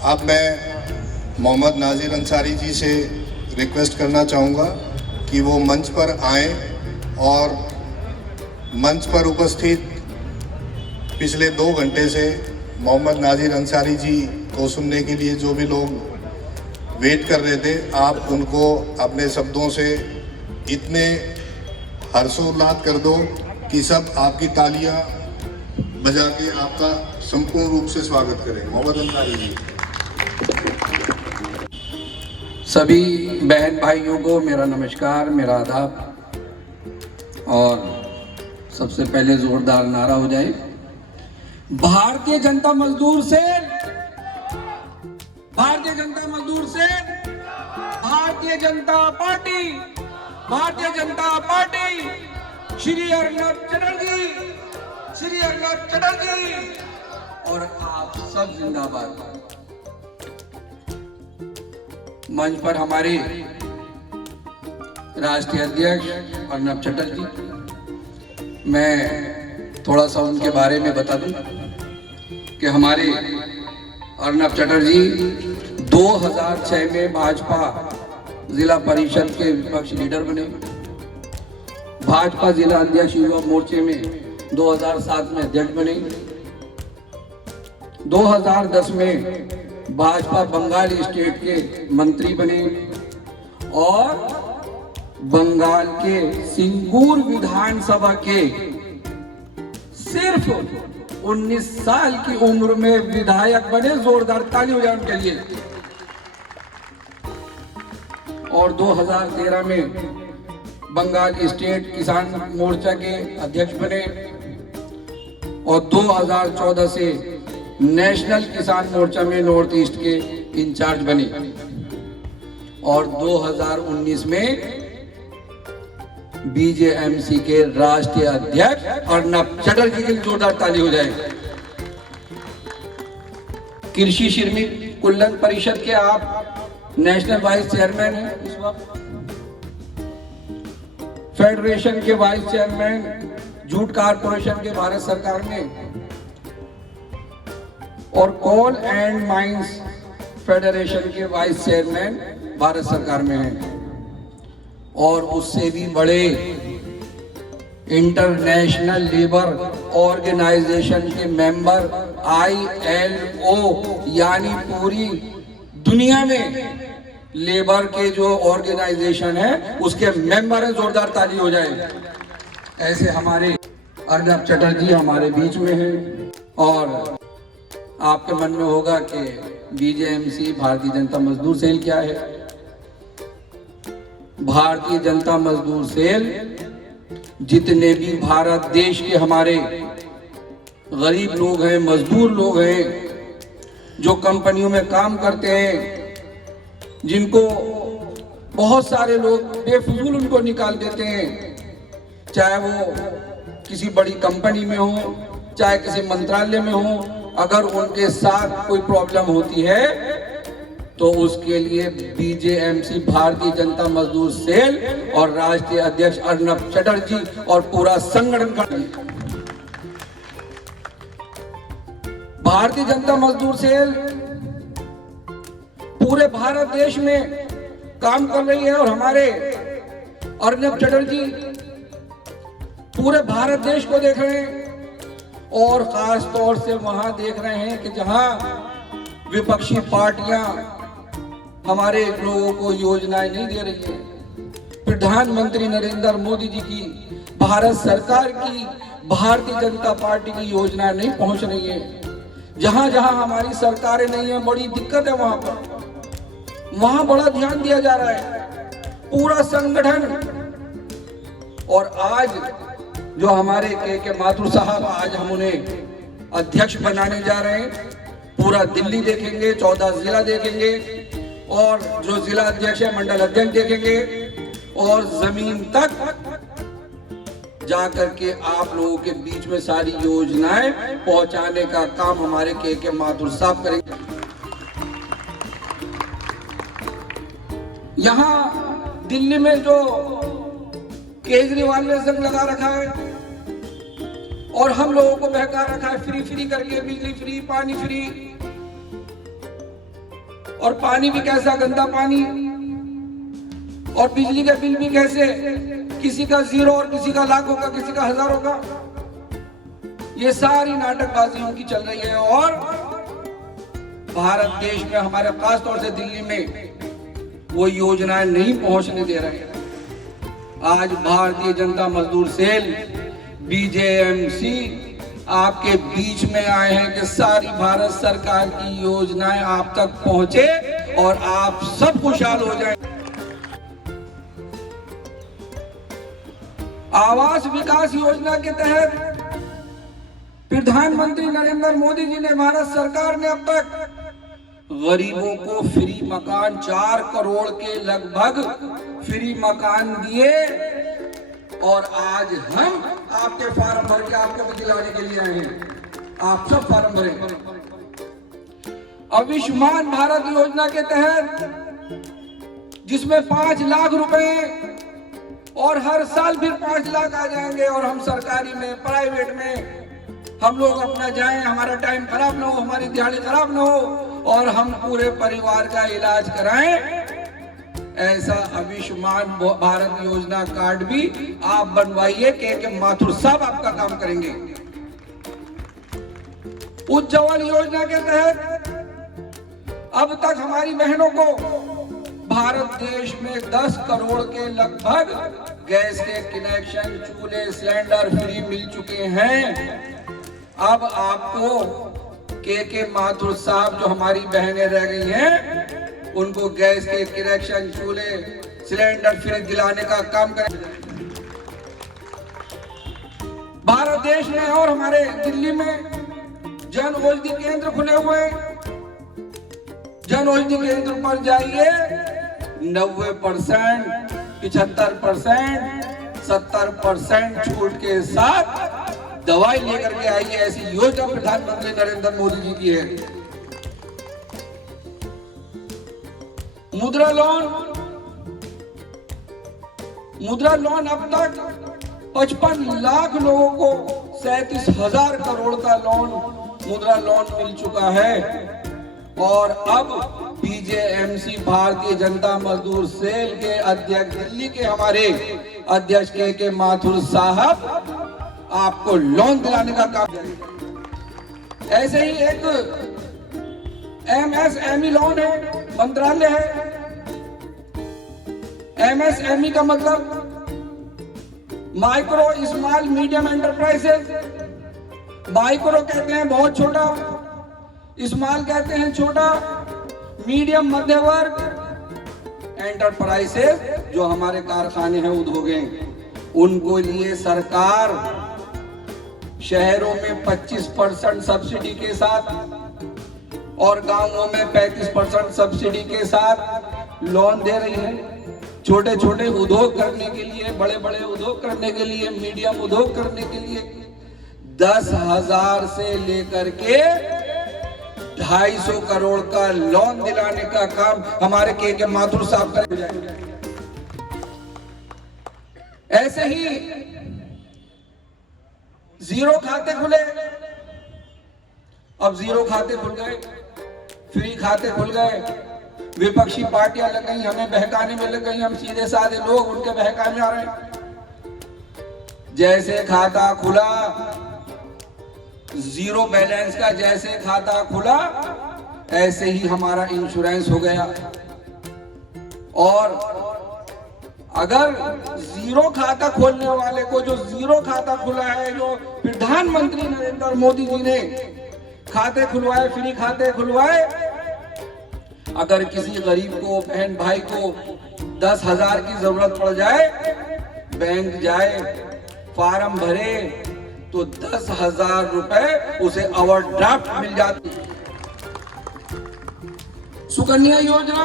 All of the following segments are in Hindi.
अब मैं मोहम्मद नाज़िर अंसारी जी से रिक्वेस्ट करना चाहूँगा कि वो मंच पर आएं और मंच पर उपस्थित पिछले 2 घंटे से मोहम्मद नाज़िर अंसारी जी को सुनने के लिए जो भी लोग वेट कर रहे थे, आप उनको अपने शब्दों से इतने हर्षोल्लास कर दो कि सब आपकी तालियां बजा के आपका संपूर्ण रूप से स्वागत करें। मोहम्मद अंसारी जी। सभी बहन भाइयों को मेरा नमस्कार, मेरा आदाब। और सबसे पहले जोरदार नारा हो जाए, भारतीय जनता मजदूर सेल, भारतीय जनता मजदूर cell, Bharatiya Janata party, Bharatiya Janata party, Shri Arnab Chatterjee, Shri Arnab Chatterjee और आप सब जिंदाबाद। मंच पर हमारे राष्ट्रीय अध्यक्ष अर्नब चटर्जी, मैं थोड़ा सा उनके बारे में बता दूं कि हमारे अर्नब चटर्जी 2006 में भाजपा जिला परिषद के विपक्ष लीडर बने, भाजपा जिला अध्यक्ष युवा मोर्चे में 2007 में अध्यक्ष बने, 2010 में भाजपा बंगाल स्टेट के मंत्री बने और बंगाल के सिंगूर विधानसभा के सिर्फ 19 साल की उम्र में विधायक बने। जोरदार ताली हो जाए उनके लिए। और 2013 में बंगाल स्टेट किसान मोर्चा के अध्यक्ष बने और 2014 से नेशनल किसान मोर्चा में नॉर्थ ईस्ट के इंचार्ज बने और 2019 में बीजेएमसी के राष्ट्रीय अध्यक्ष अर्नब चटर्जी के लिए जोरदार ताली हो जाए। कृषि श्रमिक कल्याण परिषद के आप नेशनल वाइस चेयरमैन हैं इस वक्त, फेडरेशन के वाइस चेयरमैन जूट कारपोरेशन के भारत सरकार में और कोल एंड माइंस फेडरेशन के वाइस चेयरमैन भारत सरकार में हैं और उससे भी बड़े इंटरनेशनल लेबर ऑर्गेनाइजेशन के मेंबर ILO यानी पूरी दुनिया में लेबर के जो ऑर्गेनाइजेशन है उसके मेंबर है। जोरदार ताली हो जाए। ऐसे हमारे अर्नब चटर्जी हमारे बीच में हैं और आपके मन में होगा कि बीजेएमसी भारतीय जनता मजदूर सेल क्या है। भारतीय जनता मजदूर सेल जितने भी भारत देश के हमारे गरीब लोग हैं, मजदूर लोग हैं, जो कंपनियों में काम करते हैं, जिनको बहुत सारे लोग बेफजूल उनको निकाल देते हैं, चाहे वो किसी बड़ी कंपनी में हो, चाहे किसी मंत्रालय में हो, अगर उनके साथ कोई प्रॉब्लम होती है तो उसके लिए बीजेएमसी भारतीय जनता मजदूर सेल और राष्ट्रीय अध्यक्ष अर्नब चटर्जी और पूरा संगठन का भारतीय जनता मजदूर सेल पूरे भारत देश में काम कर रही है और हमारे अर्नब चटर्जी पूरे भारत देश को देख रहे हैं और खास तौर से वहां देख रहे हैं कि जहां विपक्षी पार्टियां हमारे लोगों को योजनाएं नहीं दे रही है। प्रधानमंत्री नरेंद्र मोदी जी की भारत सरकार की भारतीय जनता पार्टी की योजना नहीं पहुंच रही है। जहां जहां हमारी सरकारें नहीं है, बड़ी दिक्कत है वहां पर, वहां बड़ा ध्यान दिया जा रहा है पूरा संगठन। और आज जो हमारे के माथुर साहब, आज हम उन्हें अध्यक्ष बनाने जा रहे हैं। पूरा दिल्ली देखेंगे, 14 जिला देखेंगे और जो जिला अध्यक्ष है मंडल अध्यक्ष देखेंगे और जमीन तक जाकर के आप लोगों के बीच में सारी योजनाएं पहुंचाने का काम हमारे के माथुर साहब करेंगे। यहाँ दिल्ली में जो केजरीवाल ने जंग लगा रखा है और हम लोगों को बहका रखा है फ्री फ्री करके, बिजली फ्री, पानी फ्री, और पानी भी कैसा गंदा पानी, और बिजली का बिल भी कैसे, किसी का 0 और किसी का लाखों का, किसी का हजारों का। ये सारी नाटकबाजी उनकी चल रही है। और भारत देश में हमारे खास तौर से दिल्ली में वो योजनाएं नहीं पहुंचने दे रहे हैं। आज भारतीय जनता मजदूर सेल बीजेएमसी आपके बीच में आए हैं कि सारी भारत सरकार की योजनाएं आप तक पहुंचे और आप सब खुशहाल हो जाएं। आवास विकास योजना के तहत प्रधानमंत्री नरेंद्र मोदी जी ने, भारत सरकार ने अब तक गरीबों को फ्री मकान, 4 करोड़ के लगभग फ्री मकान दिए। और आज हम आपके फार्म भर के आपको भी दिलाने के लिए आए हैं। आप सब फार्म भरें। आयुष्मान भारत योजना के तहत जिसमें 5 लाख रुपए और हर साल फिर 5 लाख आ जाएंगे, और हम सरकारी में, प्राइवेट में हम लोग अपना जाएं, हमारा टाइम खराब ना हो, हमारी दिहाड़ी खराब ना हो, और हम पूरे परिवार का इलाज कराएं। ऐसा आयुष्मान भारत योजना कार्ड भी आप बनवाइए, के माथुर साहब आपका काम करेंगे। उज्ज्वल योजना के तहत अब तक हमारी बहनों को भारत देश में 10 करोड़ के लगभग गैस के कनेक्शन, चूल्हे, सिलेंडर फ्री मिल चुके हैं। अब आपको के माथुर साहब, जो हमारी बहनें रह गई हैं, उनको गैस के कनेक्शन, चूल्हे, सिलेंडर फ्री दिलाने का काम करें। भारत देश में और हमारे दिल्ली में जन औषधि केंद्र खुले हुए हैं। जन औषधि केंद्र पर जाइए, 90%, 75%, 70% छूट के साथ दवाई लेकर के आइए। ऐसी योजना प्रधानमंत्री नरेंद्र मोदी जी की है। मुद्रा लोन अब तक 55 लाख लोगों को 37,000 करोड़ का लोन, मुद्रा लोन मिल चुका है। और अब बीजेएमसी, भारतीय जनता मजदूर सेल के अध्यक्ष, दिल्ली के हमारे अध्यक्ष के माथुर साहब आपको लोन दिलाने का काम करेंगे। ऐसे ही एक एमएसएमई लोन है, मंत्रालय है। एमएसएमई का मतलब micro small medium enterprises. Micro कहते हैं बहुत छोटा, स्मॉल कहते हैं छोटा, मीडियम मध्य वर्ग, एंटरप्राइजेस जो हमारे कारखाने हैं, उद्योग हैं, उनको लिए सरकार शहरों में 25% सब्सिडी के साथ और गांवों में 35% सब्सिडी के साथ लोन दे रही है। छोटे छोटे उद्योग करने के लिए, बड़े बड़े उद्योग करने के लिए, मीडियम उद्योग करने के लिए 10,000 से लेकर के 250 करोड़ का लोन दिलाने का काम हमारे के माथुर साहब करेंगे। ऐसे ही जीरो खाते खुले, अब जीरो खाते खुल गए, फ्री खाते खुल गए। विपक्षी पार्टियां लग गई, हमें बहकाने में लग गई। हम सीधे साधे लोग उनके बहकाने आ रहे हैं। जैसे खाता खुला, जीरो बैलेंस का जैसे खाता खुला, ऐसे ही हमारा इंश्योरेंस हो गया। और अगर जीरो खाता खोलने वाले को, जो जीरो खाता खुला है, जो प्रधानमंत्री नरेंद्र मोदी जी ने खाते खुलवाए, फ्री खाते खुलवाए, अगर किसी गरीब को, बहन भाई को 10,000 की जरूरत पड़ जाए, बैंक जाए, फार्म भरे, तो 10,000 रुपए उसे ओवरड्राफ्ट मिल जाती। सुकन्या योजना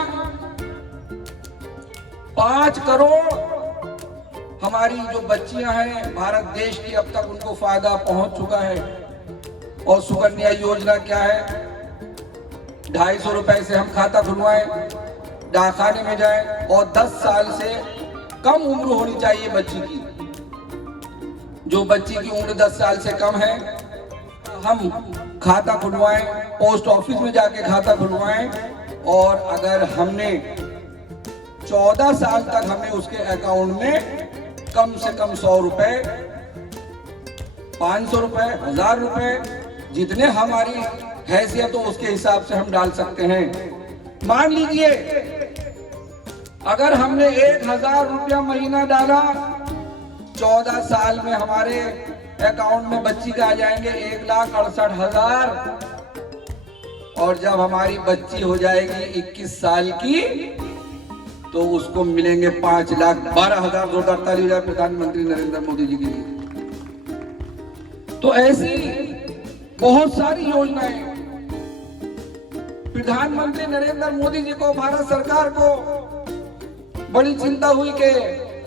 5 करोड़ हमारी जो बच्चियां हैं भारत देश की, अब तक उनको फायदा पहुंच चुका है। और सुकन्या योजना क्या है? 250 रुपए से हम खाता खुलवाएं, डाकखाने में जाएं, और 10 साल से कम उम्र होनी चाहिए बच्ची की। जो बच्ची की उम्र 10 साल से कम है, हम खाता खुलवाएं, पोस्ट ऑफिस में जाके खाता खुलवाएं, और अगर हमने 14 साल तक हमें उसके अकाउंट में कम से कम 100 रुपए, 500 रुपए, 1000 रुपए, जितने हमारी हैसियत हो उसके हिसाब से हम डाल सकते हैं। मान लीजिए अगर हमने 1000 रुपया महीना डाला, 14 साल में हमारे अकाउंट में बच्ची का आ जाएंगे 1,68,000, और जब हमारी बच्ची हो जाएगी 21 साल की तो उसको मिलेंगे 5,12,000। जोरदार ताली हो जाए प्रधानमंत्री नरेंद्र मोदी जी के लिए। तो ऐसी बहुत सारी योजनाएं प्रधानमंत्री नरेंद्र मोदी जी को, भारत सरकार को बड़ी चिंता हुई कि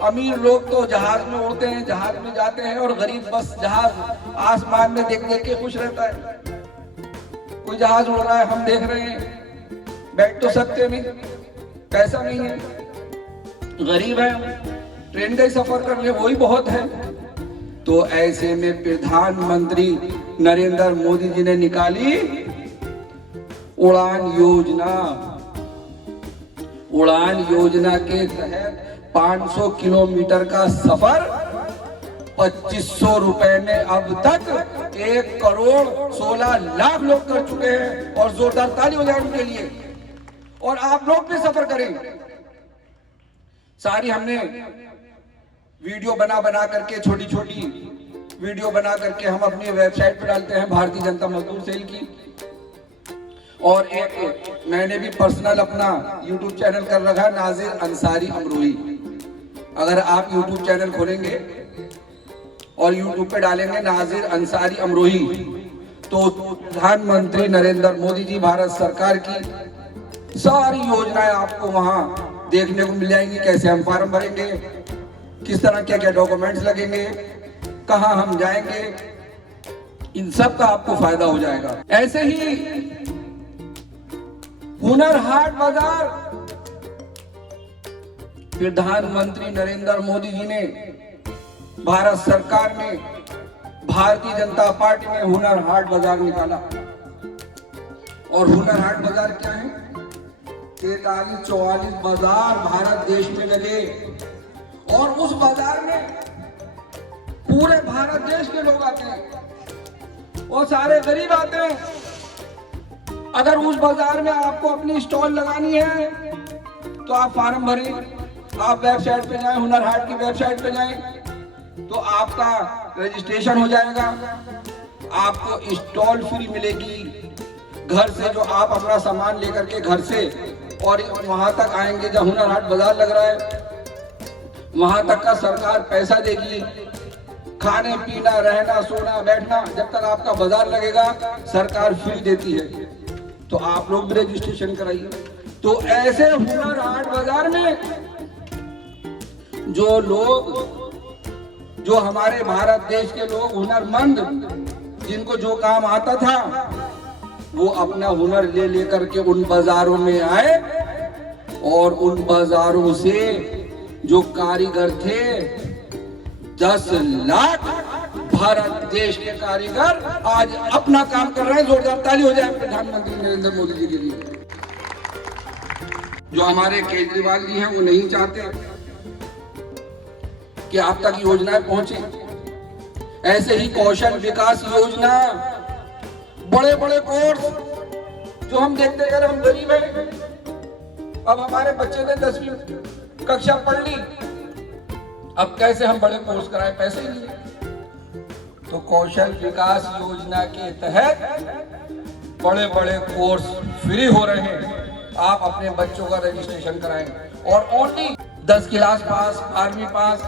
अमीर लोग तो जहाज में उड़ते हैं, जहाज में जाते हैं, और गरीब बस जहाज आसमान में देख देख के खुश रहता है। कोई जहाज उड़ रहा है, हम देख रहे हैं, बैठ तो सकते नहीं, पैसा नहीं है, गरीब है, ट्रेन का ही सफर कर ले वही बहुत है। तो ऐसे में प्रधानमंत्री नरेंद्र मोदी जी ने निकाली उड़ान योजना। उड़ान योजना के तहत 500 किलोमीटर का सफर 2500 रुपए में अब तक 1,16,00,000 लोग कर चुके हैं, और जोरदार ताली हो जाए उनके लिए। और आप लोग भी सफर करें। सारी हमने वीडियो बना करके, छोटी छोटी वीडियो बना करके हम अपनी वेबसाइट पर डालते हैं, भारतीय जनता मजदूर सेल की। और एक मैंने भी पर्सनल अपना यूट्यूब चैनल कर रखा है, नाजिर अंसारी अमरोही। अगर आप यूट्यूब चैनल खोलेंगे और यूट्यूब पे डालेंगे नाजिर अंसारी अमरोही, तो प्रधानमंत्री नरेंद्र मोदी जी, भारत सरकार की सारी योजनाएं आपको वहां देखने को मिल जाएंगी। कैसे हम फॉर्म भरेंगे, किस तरह क्या क्या डॉक्यूमेंट्स लगेंगे, कहां हम जाएंगे, इन सब का आपको फायदा हो जाएगा। ऐसे ही हुनर हाट बाजार प्रधानमंत्री नरेंद्र मोदी जी ने, भारत सरकार ने, भारतीय जनता पार्टी ने हुनर हाट बाजार निकाला। और हुनर हाट बाजार क्या है? 43-44 बाजार भारत देश में लगे, और उस बाजार में पूरे भारत देश के लोग आते हैं और सारे गरीब आते हैं। अगर उस बाजार में आपको अपनी स्टॉल लगानी है तो आप फॉर्म भरें, आप वेबसाइट पे जाएं, हुनर हाट की वेबसाइट पे जाएं, तो आपका रजिस्ट्रेशन हो जाएगा, आपको स्टॉल फ्री मिलेगी। घर से जो आप अपना सामान लेकर के घर से और वहां तक आएंगे, जब हुनर हाट बाजार लग रहा है वहां तक का सरकार पैसा देगी। खाने पीना, रहना, सोना, बैठना, जब तक आपका बाजार लगेगा सरकार फ्री देती है। तो आप लोग भी रजिस्ट्रेशन कराइए। तो ऐसे हुनर हाट बाजार में जो लोग, जो हमारे भारत देश के लोग हुनरमंद, जिनको जो काम आता था, वो अपना हुनर ले लेकर के उन बाजारों में आए, और उन बाजारों से जो कारीगर थे, 10 लाख भारत देश के कारीगर आज अपना काम कर रहे हैं। जोरदार ताली हो जाए प्रधानमंत्री नरेंद्र मोदी जी के लिए। जो हमारे केजरीवाल जी हैं, वो नहीं चाहते कि आप तक योजनाएं पहुंचे। ऐसे ही कौशल विकास योजना, बड़े बड़े कोर्स जो हम देखते हैं, हम गरीब हैं, अब हमारे बच्चे ने 10वीं कक्षा पढ़ ली, अब कैसे हम बड़े कोर्स कराएं, पैसे ही नहीं। तो कौशल विकास योजना के तहत बड़े बड़े कोर्स फ्री हो रहे हैं। आप अपने बच्चों का रजिस्ट्रेशन कराएं, और ओनली 10 क्लास पास, 12वीं पास,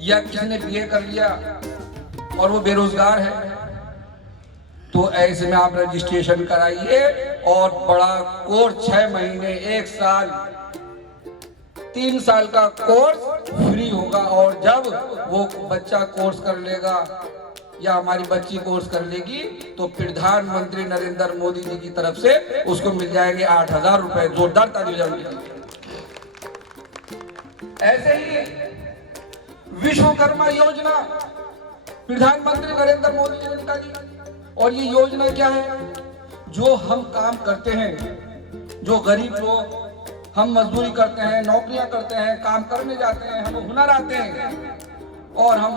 या किसी ने बीए कर लिया और वो बेरोजगार है, तो ऐसे में आप रजिस्ट्रेशन कराइए। और बड़ा कोर्स 6 महीने, 1 साल, 3 साल का कोर्स फ्री होगा। और जब वो बच्चा कोर्स कर लेगा या हमारी बच्ची कोर्स कर लेगी, तो प्रधानमंत्री नरेंद्र मोदी जी की तरफ से उसको मिल जाएंगे 8,000 रुपए। जोरदार ताली हो जाएगी। ऐसे ही विश्वकर्मा योजना प्रधानमंत्री नरेंद्र मोदी जी ने निकाली। और ये योजना क्या है? जो हम काम करते हैं जो गरीब लोग, हम मजदूरी करते हैं, नौकरियां करते हैं, काम करने जाते हैं, हमें हुनर आते हैं और हम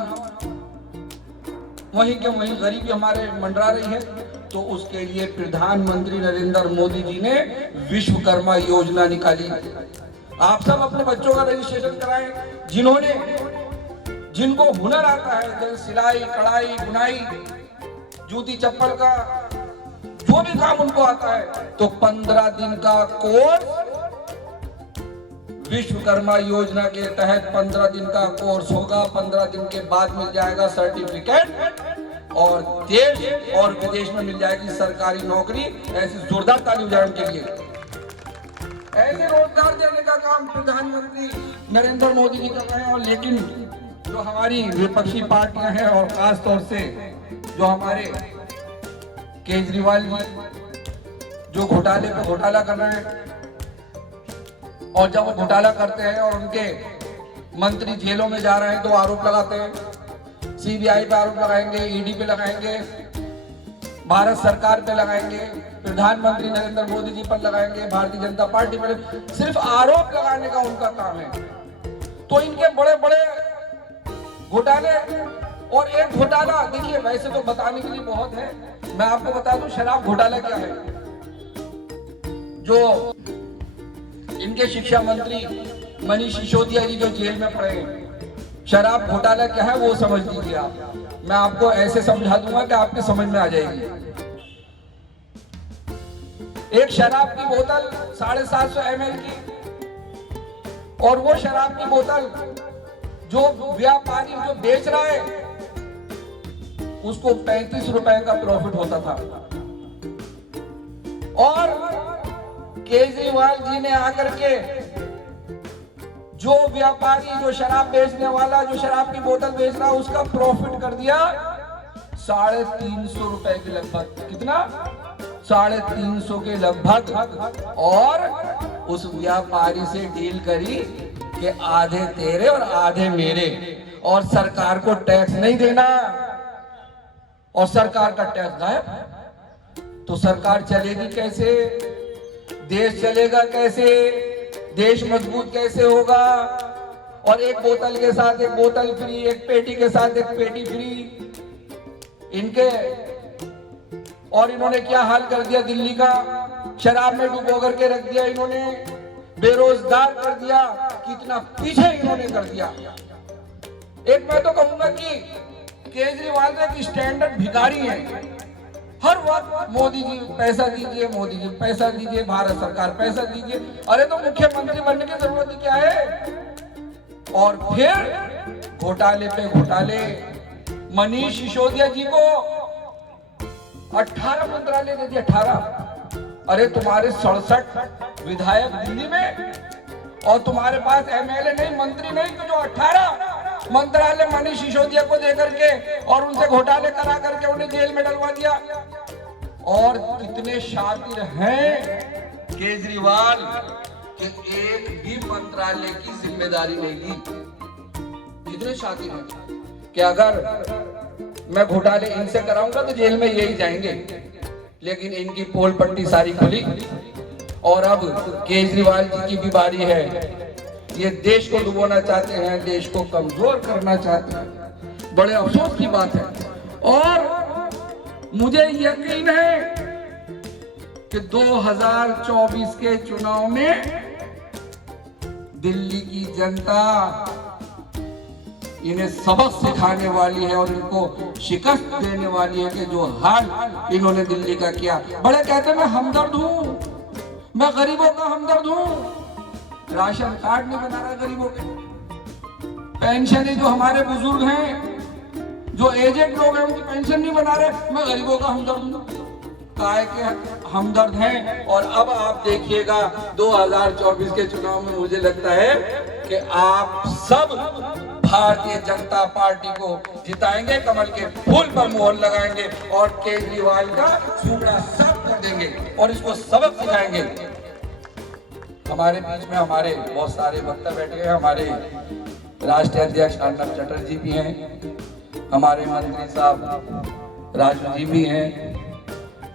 वहीं के वहीं गरीबी हमारे मंडरा रही है, तो उसके लिए प्रधानमंत्री नरेंद्र मोदी जी ने विश्वकर्मा योजना निकाली। आप सब अपने बच्चों का रजिस्ट्रेशन कराएं, जिनको हुनर आता है, जैसे सिलाई, कढ़ाई, बुनाई, जूती चप्पल का जो भी काम उनको आता है, तो 15 दिन का कोर्स विश्वकर्मा योजना के तहत 15 दिन का कोर्स होगा। 15 दिन के बाद मिल जाएगा सर्टिफिकेट और देश और विदेश में मिल जाएगी सरकारी नौकरी। ऐसी जोरदार ताली बजाने के लिए, ऐसे रोजगार देने का काम प्रधानमंत्री नरेंद्र मोदी जी कर रहे हैं। और लेकिन जो हमारी विपक्षी पार्टियां हैं और खास तौर से जो हमारे केजरीवाल जी जो घोटाले पे घोटाला कर रहे हैं, और जब वो घोटाला करते हैं और उनके मंत्री जेलों में जा रहे हैं तो आरोप लगाते हैं, सीबीआई पे आरोप लगाएंगे, ईडी पे लगाएंगे, भारत सरकार पे लगाएंगे, प्रधानमंत्री नरेंद्र मोदी जी पर लगाएंगे, भारतीय जनता पार्टी पर, सिर्फ आरोप लगाने का उनका काम है। तो इनके बड़े बड़े घोटाले, और एक घोटाला देखिए, वैसे तो बताने के लिए बहुत है, मैं आपको बता दूं शराब घोटाला क्या है। जो इनके शिक्षा मंत्री मनीष सिसोदिया जी जो जेल में पड़े हैं, शराब घोटाला क्या है वो समझ लीजिए आप। मैं आपको ऐसे समझा दूंगा कि आपके समझ में आ जाएगी। एक शराब की बोतल 750 ml की, और वो शराब की बोतल जो व्यापारी जो बेच रहा है उसको 35 रुपए का प्रॉफिट होता था। और केजरीवाल जी ने आकर के जो व्यापारी, जो शराब बेचने वाला, जो शराब की बोतल बेच रहा, उसका प्रॉफिट कर दिया 350 रुपए के लगभग। कितना? 350 के लगभग। और उस व्यापारी से डील करी कि आधे तेरे और आधे मेरे, और सरकार को टैक्स नहीं देना, और सरकार का टैक्स गायब। तो सरकार चलेगी कैसे? देश चलेगा कैसे? देश मजबूत कैसे होगा? और एक बोतल के साथ एक बोतल फ्री, एक पेटी के साथ एक पेटी फ्री इनके। और इन्होंने क्या हाल कर दिया दिल्ली का, शराब में डुबो करके रख दिया इन्होंने, बेरोजगार कर दिया, कितना पीछे इन्होंने कर दिया। एक मैं तो कहूंगा कि केजरीवाल तो एक स्टैंडर्ड भिखारी है, हर वक्त मोदी जी पैसा दीजिए, मोदी जी पैसा दीजिए, भारत सरकार पैसा दीजिए। अरे तो मुख्यमंत्री बनने की जरूरत क्या है? और फिर घोटाले पे घोटाले। मनीष सिसोदिया जी को 18 मंत्रालय दे दिए, 18। अरे तुम्हारे 67 विधायक दिल्ली में, और तुम्हारे पास एमएलए नहीं, मंत्री नहीं, तो जो 18 मंत्रालय मनीष सिसोदिया को दे करके और उनसे घोटाले करा करके उन्हें जेल में डलवा दिया। और कितने शातिर हैं केजरीवाल कि एक भी मंत्रालय की जिम्मेदारी नहीं ली। कितने शातिर हैं कि अगर मैं घोटाले इनसे कराऊंगा तो जेल में यही जाएंगे। लेकिन इनकी पोल पट्टी सारी खुली, और अब केजरीवाल जी की भी बारी है। ये देश को डुबोना चाहते हैं, देश को कमजोर करना चाहते हैं। बड़े अफसोस की बात है। और मुझे यकीन है कि 2024 के चुनाव में दिल्ली की जनता इन्हें सबक सिखाने वाली है और इनको शिकस्त देने वाली है कि जो हाल इन्होंने दिल्ली का किया। बड़े कहते मैं हमदर्द हूं, मैं गरीबों का हमदर्द हूं। राशन कार्ड नहीं बना रहा गरीबों के, पेंशन जो हमारे बुजुर्ग हैं, जो एजेड लोग हैं, उनकी पेंशन नहीं बना रहे। मैं गरीबों का हमदर्द हूं, काय के हमदर्द हैं। और अब आप देखिएगा 2024 के चुनाव में मुझे लगता है कि आप सब भारतीय जनता पार्टी को जिताएंगे, कमल के फूल पर मोहर लगाएंगे और केजरीवाल का सूखड़ा साफ कर देंगे और इसको सबक सिखाएंगे। हमारे बीच में हमारे बहुत सारे वक्ता बैठे हैं। हमारे राष्ट्रीय अध्यक्ष अर्नब चटर्जी भी हैं, हमारे मंत्री साहब राजू जी भी हैं,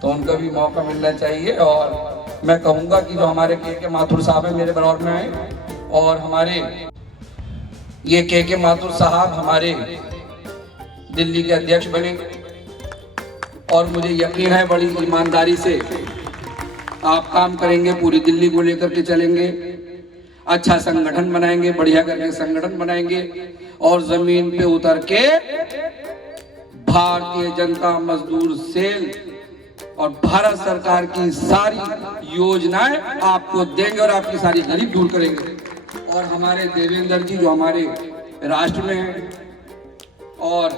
तो उनका भी मौका मिलना चाहिए। और मैं कहूँगा कि जो हमारे के माथुर साहब हैं मेरे बराबर में आए, और हमारे ये के माथुर साहब हमारे दिल्ली के अध्यक्ष बने, और मुझे यकीन है बड़ी ईमानदारी से आप काम करेंगे, पूरी दिल्ली को लेकर के चलेंगे, अच्छा संगठन बनाएंगे, बढ़िया करके संगठन बनाएंगे, और जमीन पे उतर के भारतीय जनता मजदूर सेल और भारत सरकार की सारी योजनाएं आपको देंगे और आपकी सारी गरीब दूर करेंगे। और हमारे देवेंद्र जी जो हमारे राष्ट्र में हैं, और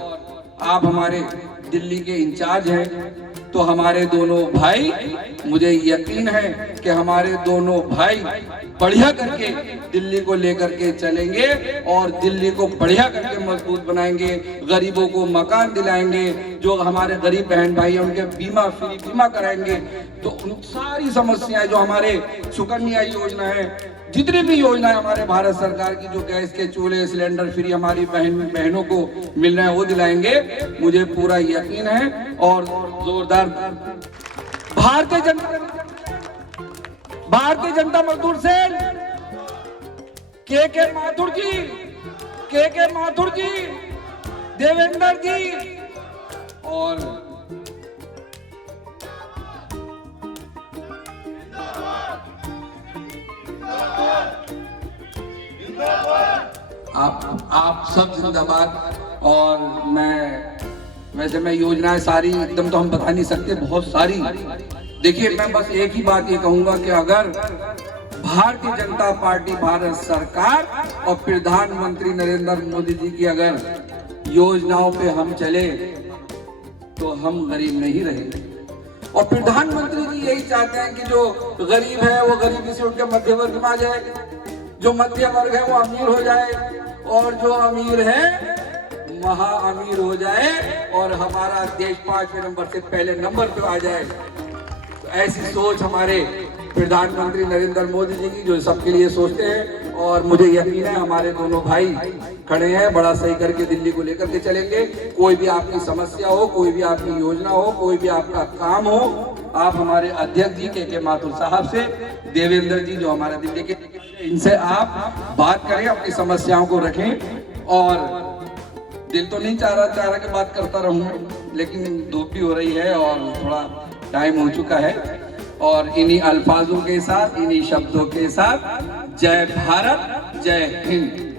आप हमारे दिल्ली के इंचार्ज हैं, तो हमारे दोनों भाई, मुझे यकीन है कि हमारे दोनों भाई बढ़िया करके दिल्ली को लेकर के चलेंगे और दिल्ली को बढ़िया करके मजबूत बनाएंगे, गरीबों को मकान दिलाएंगे, जो हमारे गरीब बहन भाई हैं उनके बीमा फ्री बीमा कराएंगे। तो उन सारी समस्याएं जो हमारे सुकन्या योजना है, जितनी भी योजनाएं हमारे भारत सरकार की, जो गैस के चूल्हे सिलेंडर फ्री हमारी बहनों को मिल रहे हैं वो दिलाएंगे, मुझे पूरा यकीन है। और जोरदार भारतीय जनता मजदूर सेल के माथुर जी, देवेंद्र जी, और आप सब जिंदाबाद। और मैं योजनाएं सारी एकदम तो हम बता नहीं सकते, बहुत सारी। देखिए, मैं बस एक ही बात ये कहूंगा कि अगर भारतीय जनता पार्टी, भारत सरकार और प्रधानमंत्री नरेंद्र मोदी जी की अगर योजनाओं पे हम चले तो हम गरीब नहीं रहेंगे। और प्रधानमंत्री जी यही चाहते हैं कि जो गरीब है वो गरीबी से उठकर मध्य वर्ग में आ जाए, जो मध्य वर्ग है वो अमीर हो जाए, और जो अमीर है महा अमीर हो जाए, और हमारा देश 5वें नंबर से पहले नंबर पे आ जाए। तो ऐसी सोच हमारे प्रधानमंत्री नरेंद्र मोदी जी की, जो सबके लिए सोचते हैं। और मुझे यकीन है हमारे दोनों भाई खड़े हैं, बड़ा सही करके दिल्ली को लेकर के चलेंगे। कोई भी आपकी समस्या हो, कोई भी आपकी योजना हो, कोई भी आपका काम हो, आप हमारे अध्यक्ष जी के माथुर साहब से, देवेंद्र जी जो हमारे दिल्ली के, इनसे आप बात करें, अपनी समस्याओं को रखें। और दिल तो नहीं चाह रहा कि बात करता रहूं, लेकिन धूप भी हो रही है और थोड़ा टाइम हो चुका है। और इन्हीं अल्फाजों के साथ, इन्हीं शब्दों के साथ, जय भारत, जय हिंद।